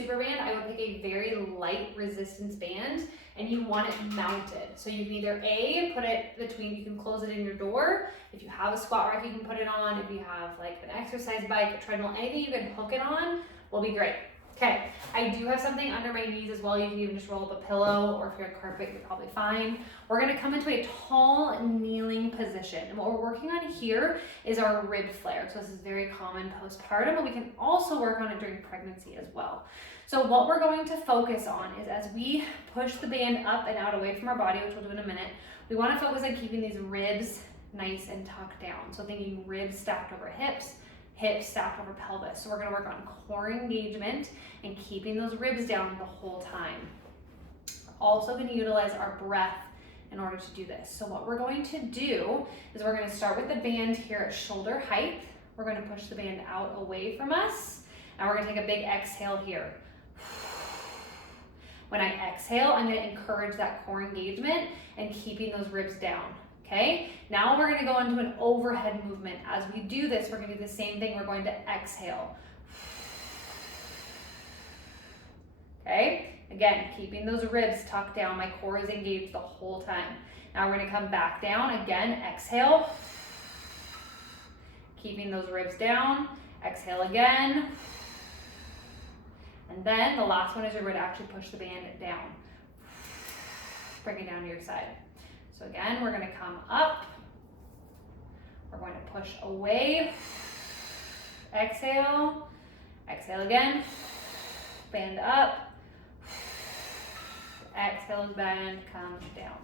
super band, I would pick a very light resistance band, and you want it mounted. So you can either put it between, you can close it in your door. If you have a squat rack, you can put it on. If you have like an exercise bike, a treadmill, anything you can hook it on will be great. Okay, I do have something under my knees as well. You can even just roll up a pillow, or if you're on carpet, you're probably fine. We're gonna come into a tall kneeling position. And what we're working on here is our rib flare. So this is very common postpartum, but we can also work on it during pregnancy as well. So what we're going to focus on is as we push the band up and out away from our body, which we'll do in a minute, we wanna focus on keeping these ribs nice and tucked down. So thinking ribs stacked over hips, hips stacked over pelvis. So we're gonna work on core engagement and keeping those ribs down the whole time. We're also gonna utilize our breath in order to do this. So what we're going to do is we're gonna start with the band here at shoulder height. We're gonna push the band out away from us, and we're gonna take a big exhale here. When I exhale, I'm gonna encourage that core engagement and keeping those ribs down. Okay, now we're gonna go into an overhead movement. As we do this, we're gonna do the same thing. We're going to exhale. Okay, again, keeping those ribs tucked down. My core is engaged the whole time. Now we're gonna come back down. Again, exhale. Keeping those ribs down. Exhale again. And then the last one is you're going to actually push the band down. Bring it down to your side. So again, we're going to come up. We're going to push away. Exhale. Exhale again. Band up. Exhale as band comes down.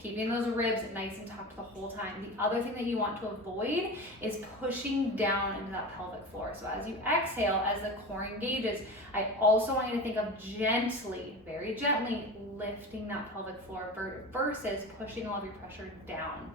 Keeping those ribs nice and tucked the whole time. The other thing that you want to avoid is pushing down into that pelvic floor. So as you exhale, as the core engages, I also want you to think of gently, very gently lifting that pelvic floor versus pushing all of your pressure down